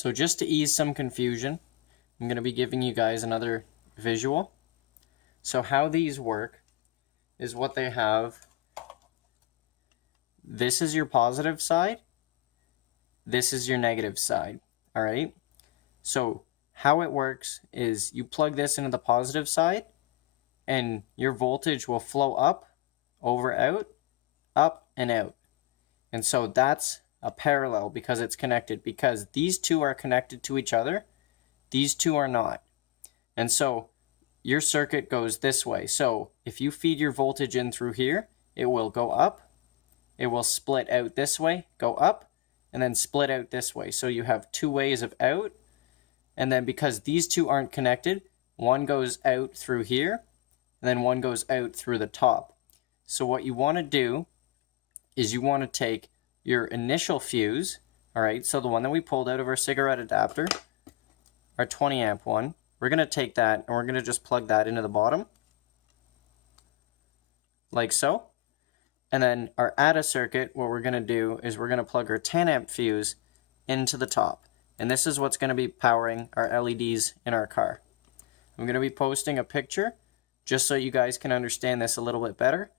So just to ease some confusion, I'm going to be giving you guys another visual. So how these work is what they have. This is your positive side. This is your negative side. All right. So how it works is you plug this into the positive side and your voltage will flow up, over, out, up, and out. And so that's a parallel because it's connected, because these two are connected to each other. These two are not. And so your circuit goes this way. So if you feed your voltage in through here, it will go up. It will split out this way, go up, and then split out this way. So you have two ways of out. And then because these two aren't connected, one goes out through here, and then one goes out through the top. So what you want to do is you want to take your initial fuse, all right, so the one that we pulled out of our cigarette adapter, our 20 amp one, we're going to take that and we're going to just plug that into the bottom, like so. And then our ADA circuit, what we're going to do is we're going to plug our 10 amp fuse into the top. And this is what's going to be powering our LEDs in our car. I'm going to be posting a picture just so you guys can understand this a little bit better.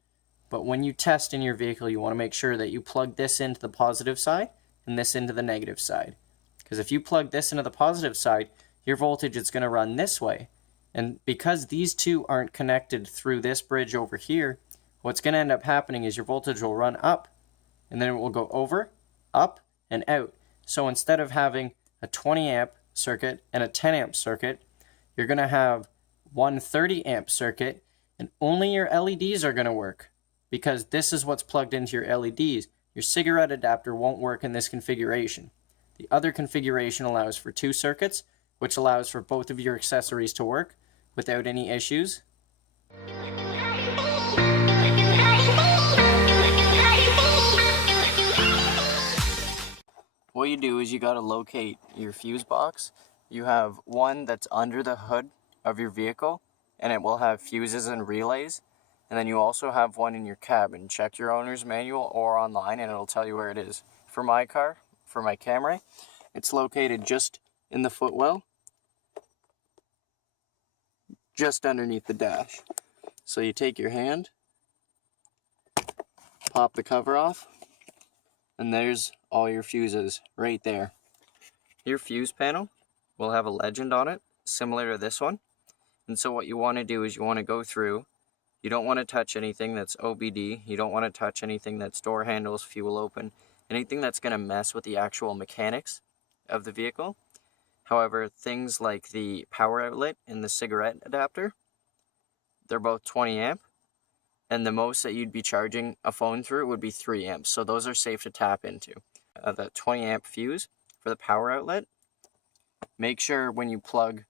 But when you test in your vehicle, you want to make sure that you plug this into the positive side and this into the negative side. Because if you plug this into the positive side, your voltage is going to run this way. And because these two aren't connected through this bridge over here, what's going to end up happening is your voltage will run up, and then it will go over, up, and out. So instead of having a 20 amp circuit and a 10 amp circuit, you're going to have one 30 amp circuit, and only your LEDs are going to work. Because this is what's plugged into your LEDs. Your cigarette adapter won't work in this configuration. The other configuration allows for two circuits, which allows for both of your accessories to work without any issues. What you do is you got to locate your fuse box. You have one that's under the hood of your vehicle, and it will have fuses and relays. And then you also have one in your cabin. Check your owner's manual or online and it'll tell you where it is. For my car, for my Camry, it's located just in the footwell, just underneath the dash. So you take your hand, pop the cover off, and there's all your fuses right there. Your fuse panel will have a legend on it, similar to this one. And so what you want to do is you want to go through. You don't want to touch anything that's OBD. You don't want to touch anything that's door handles, fuel open, anything that's going to mess with the actual mechanics of the vehicle. However, things like the power outlet and the cigarette adapter, they're both 20 amp, and the most that you'd be charging a phone through would be 3 amps. So those are safe to tap into. The 20 amp fuse for the power outlet, make sure when you plug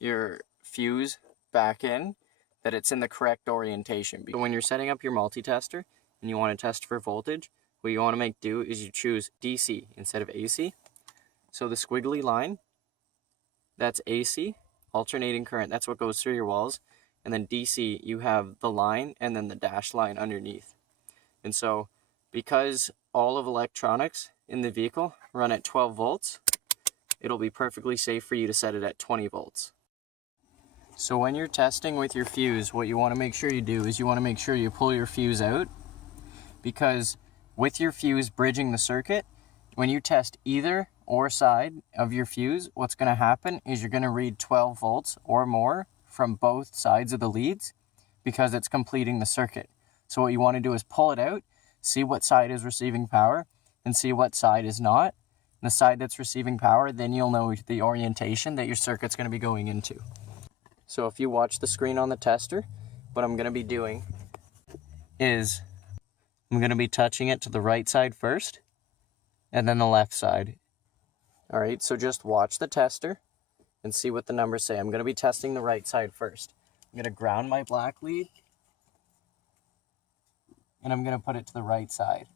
your fuse back in, that it's in the correct orientation. But when you're setting up your multi-tester and you want to test for voltage, what you want to make do is you choose DC instead of AC. So the squiggly line, that's AC, alternating current, that's what goes through your walls. And then DC, you have the line and then the dash line underneath. And so because all of electronics in the vehicle run at 12 volts, it'll be perfectly safe for you to set it at 20 volts. So when you're testing with your fuse, what you want to make sure you do is you want to make sure you pull your fuse out, because with your fuse bridging the circuit, when you test either or side of your fuse, what's going to happen is you're going to read 12 volts or more from both sides of the leads because it's completing the circuit. So what you want to do is pull it out, see what side is receiving power, and see what side is not. And the side that's receiving power, then you'll know the orientation that your circuit's going to be going into. So if you watch the screen on the tester, what I'm going to be doing is I'm going to be touching it to the right side first, and then the left side. All right, so just watch the tester and see what the numbers say. I'm going to be testing the right side first. I'm going to ground my black lead, and I'm going to put it to the right side.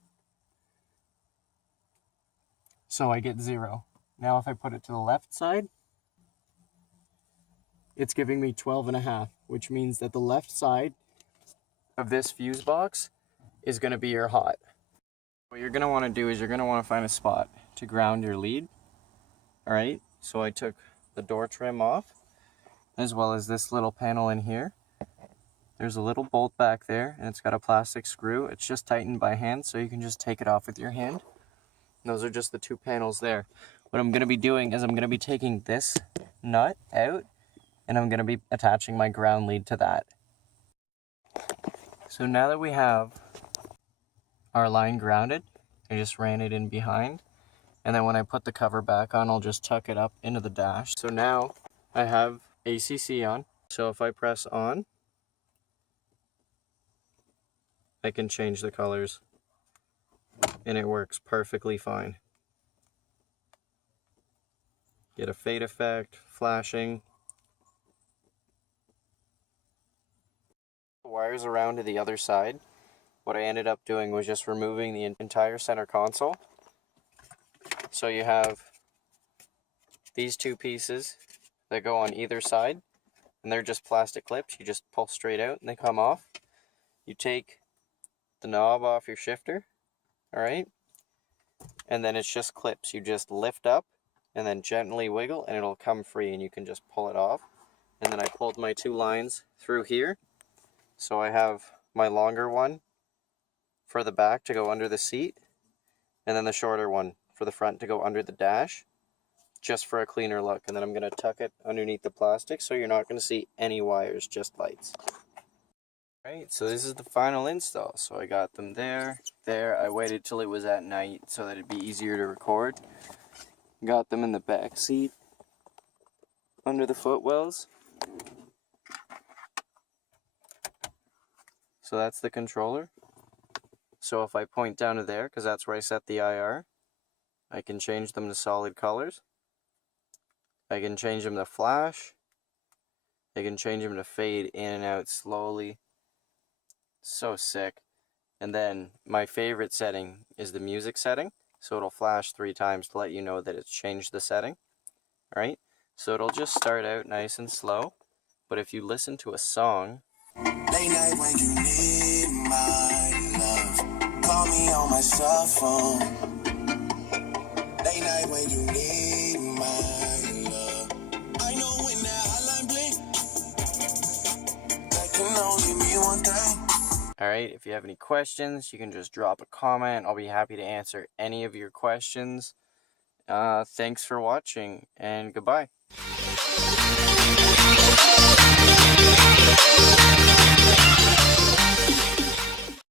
So I get 0. Now if I put it to the left side, it's giving me 12.5, which means that the left side of this fuse box is going to be your hot. What you're going to want to do is you're going to want to find a spot to ground your lead. Alright, so I took the door trim off, as well as this little panel in here. There's a little bolt back there, and it's got a plastic screw. It's just tightened by hand, so you can just take it off with your hand. And those are just the two panels there. What I'm going to be doing is I'm going to be taking this nut out, and I'm going to be attaching my ground lead to that. So now that we have our line grounded, I just ran it in behind. And then when I put the cover back on, I'll just tuck it up into the dash. So now I have ACC on. So if I press on, I can change the colors. And it works perfectly fine. Get a fade effect, flashing. The wires around to the other side. What I ended up doing was just removing the entire center console. So you have these two pieces that go on either side, and they're just plastic clips. You just pull straight out and they come off. You take the knob off your shifter, alright, and then it's just clips. You just lift up and then gently wiggle and it'll come free and you can just pull it off. And then I pulled my two lines through here. So I have my longer one for the back to go under the seat, and then the shorter one for the front to go under the dash, just for a cleaner look. And then I'm going to tuck it underneath the plastic so you're not going to see any wires, just lights. Alright, so this is the final install. So I got them there. I waited till it was at night so that it'd be easier to record. Got them in the back seat, under the footwells. So that's the controller. So if I point down to there, because that's where I set the IR, I can change them to solid colors. I can change them to flash. I can change them to fade in and out slowly. So sick. And then my favorite setting is the music setting. So it'll flash 3 times to let you know that it's changed the setting. Alright? So it'll just start out nice and slow. But if you listen to a song, late night when you need my love, call me on my cell phone. Late night when you need my love, I know when that hotline blink, that can only mean one thing. Alright, if you have any questions, you can just drop a comment. I'll be happy to answer any of your questions. Thanks for watching, and goodbye.